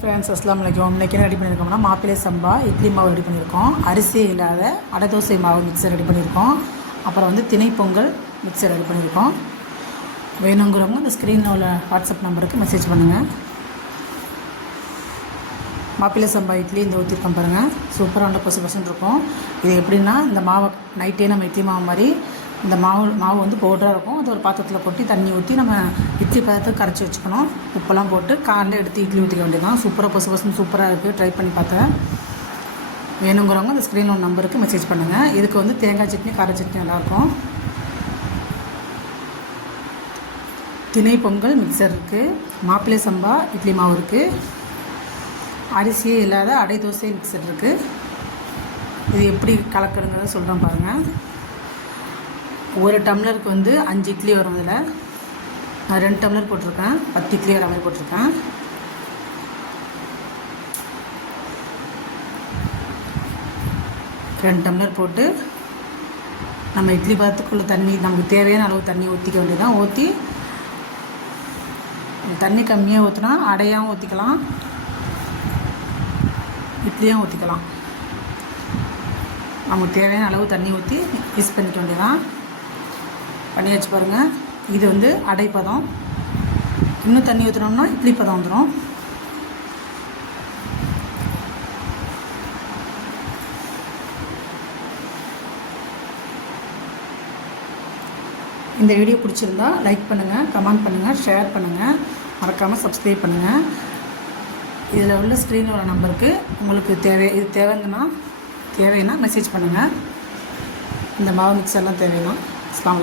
Friends அஸ்ஸலாமு அலைக்கும். இன்றைக்கி ரெடி பண்ணியிருக்கோம்னா மாப்பிள்ளை சம்பா இட்லி மாவு ரெடி பண்ணியிருக்கோம். அரிசி இல்லாத அடை தோசை மாவு மிக்சர் ரெடி பண்ணியிருக்கோம். அப்புறம் வந்து திணை பொங்கல் மிக்சர் ரெடி பண்ணியிருக்கோம். வேணுங்கிறவங்க இந்த ஸ்க்ரீனில் உள்ள வாட்ஸ்அப் நம்பருக்கு மெசேஜ் பண்ணுங்கள். மாப்பிள்ளை சம்பா இட்லி இந்த ஊற்றிருக்கோம் பாருங்கள், சூப்பராக பொசு இருக்கும். இது எப்படின்னா இந்த மாவை நைட்டே நம்ம இட்லி மாவு மாதிரி இந்த மாவு வந்து பவுடராக இருக்கும். அது ஒரு பாத்திரத்தில் போட்டு தண்ணி ஊற்றி நம்ம இட்லி பதத்துக்கு கரைச்சி வச்சுக்கணும். உப்பெல்லாம் போட்டு காலையில் எடுத்து இட்லி ஊற்றிக்க வேண்டியதான். சூப்பராக பொசுன்னு சூப்பராக இருக்குது. ட்ரை பண்ணி பார்த்தேன். வேணுங்கிறவங்க அந்த ஸ்க்ரீனில் ஒரு நம்பருக்கு மெசேஜ் பண்ணுங்கள். இதுக்கு வந்து தேங்காய் சட்னி கார சட்னி நல்லாயிருக்கும். திணை பொங்கல் மிக்சர் இருக்குது. மாப்பிள்ளை சம்பா இட்லி மாவு இருக்குது. அரிசியே இல்லாத அடை தோசை மிக்சர் இருக்குது. இது எப்படி கலக்கணுங்கிறத சொல்கிறேன் பாருங்கள். ஒரு டம்ளருக்கு வந்து 5 இட்லி வரும். இதில் நான் 2 டம்ளர் போட்டிருக்கேன். 10 இட்லி வர மாதிரி போட்டிருக்கேன். ரெண்டு டம்ளர் போட்டு நம்ம இட்லி பதத்துக்குள்ள தண்ணி நமக்கு தேவையான அளவு தண்ணி ஊற்றிக்க வேண்டியதான். ஊற்றி தண்ணி கம்மியாக ஊற்றினா அடையாகவும் ஊற்றிக்கலாம், இட்லியும் ஊற்றிக்கலாம். நமக்கு தேவையான அளவு தண்ணி ஊற்றி மிக்ஸ் பண்ணிக்க வேண்டியதான். பண்ணி வச்சு பாருங்கள். இது வந்து அடைப்பதம். இன்னும் தண்ணி ஊற்றினோம்னா இட்லி பதம் வந்துடும். இந்த வீடியோ பிடிச்சிருந்தா லைக் பண்ணுங்கள், கமெண்ட் பண்ணுங்கள், ஷேர் பண்ணுங்கள், மறக்காமல் சப்ஸ்கிரைப் பண்ணுங்கள். இதில் உள்ள ஸ்க்ரீனில் உள்ள நம்பருக்கு உங்களுக்கு இது தேவைன்னா மெசேஜ் பண்ணுங்கள். இந்த மாவு மிக்சர்லாம் தேவைன்னா. அஸ்ஸலாமு அலைக்கும்.